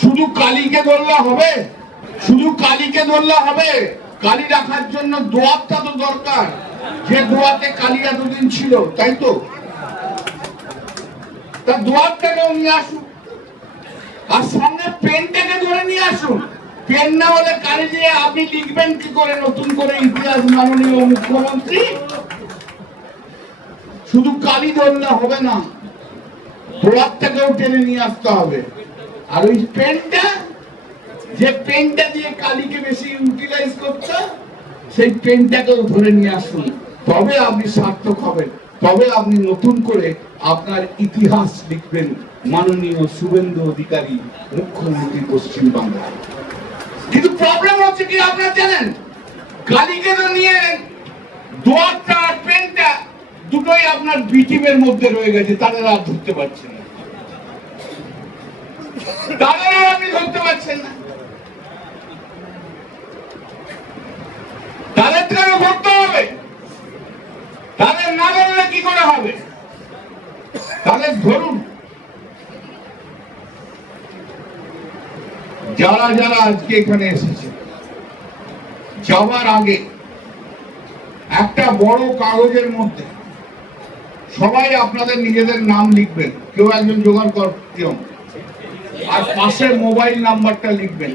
শুধু কালীকে ধরলে হবে? শুধু কালীকে ধরলে হবে? কালী রাখার জন্য দোয়াতটা তো দরকার, যে দোয়াতে কালী এতদিন ছিল, তাই তো? তা দোয়াতটাকেও নিয়ে আসুন, আর সঙ্গে পেনটাকে ধরে নিয়ে আসুন। পেন না হলে কালী দিয়ে আপনি লিখবেন কি করে নতুন করে ইতিহাস, মাননীয় মুখ্যমন্ত্রী? শুধু কালী ধরলে হবে না, দোয়াতটাকেও টেনে নিয়ে আসতে হবে। আর ওই পেনটা, যে পেনটা দিয়ে কালীকে বেশি ইউটিলাইজ করতে, সেই পেনটাকেও ধরে নিয়ে আসুন। তবে আপনি সার্থক হবেন, তবে আপনি নতুন করে আপনার ইতিহাস লিখবেন, মাননীয় শুভেন্দু অধিকারী মুখ্যমন্ত্রী পশ্চিম বাংলায়। কিন্তু প্রবলেম হচ্ছে কি আপনারা জানেন, কালীকে তো নিয়ে দোয়াতটা আর পেনটা দুটোই আপনার বিটিমের মধ্যে রয়ে গেছে, তাদের আর ধরতে পারছেন না, তাদের আপনি ধরতে পারছেন না। তাদের কেন ধরতে হবে? তাদের না ধরলে কি করে হবে? তাদের ধরুন। যারা যারা আজকে এখানে এসেছে, যাওয়ার আগে একটা বড় কাগজের মধ্যে সবাই আপনাদের নিজেদের নাম লিখবেন, কেউ একজন জোগাড় করতেন, আর পাশে মোবাইল নাম্বারটা লিখবেন।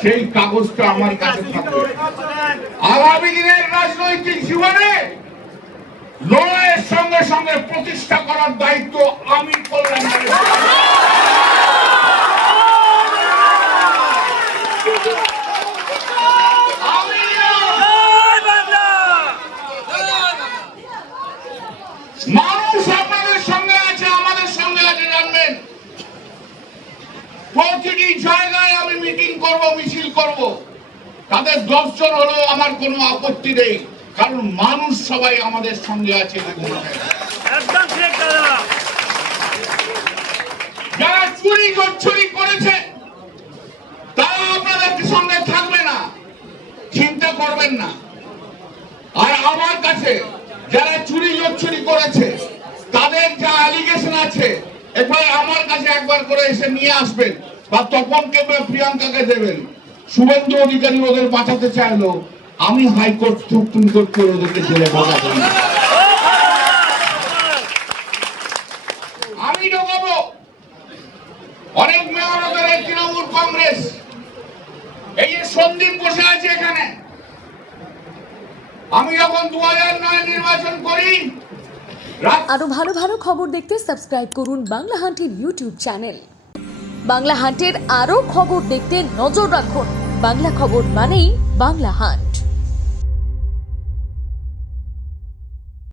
সেই কাগজটা আমার কাছে থাকবে। আগামী দিনের রাজনৈতিক জীবনে লড়াইয়ের সঙ্গে সঙ্গে প্রতিষ্ঠা করার দায়িত্ব আমি করলাম। মানুষ আপনাদের সঙ্গে আছে, আমাদের সঙ্গে আছে, জানবেন। প্রতিটি জায়গায় আমি মিটিং করব, মিছিল করব, তাদের 10 জন হলেও আমার কোনো আপত্তি নেই, কারণ মানুষ সবাই আমাদের সঙ্গে আছে। যারা চুরি করেছে তারা আপনাদের সঙ্গে থাকবে না, চিন্তা করবেন না। আর আমার কাছে যারা চুরি করেছে তাদের যা অ্যালিগেশন আছে, এবার আমার কাছে একবার করে এসে নিয়ে আসবেন, বা তপনকে বা প্রিয়াঙ্কাকে দেবেন। শুভেন্দু অধিকারী ওদের বাঁচাতে চাইলো, আমি হাইকোর্ট সুপ্রিম কোর্ট করে ওদেরকে জেলে ঢোকাবো। আমি ঢোকাবো। অনেক মেয়রদের তৃণমূল কংগ্রেস, এই যে সন্দীপ বসে আছে এখানে, আমি যখন 2009 নির্বাচন করি। আরো ভালো ভালো খবর দেখতে সাবস্ক্রাইব করুন বাংলা হান্টের ইউটিউব চ্যানেল। বাংলা হান্টের আরো খবর দেখতে নজর রাখুন। বাংলা খবর মানেই বাংলা হান্ট।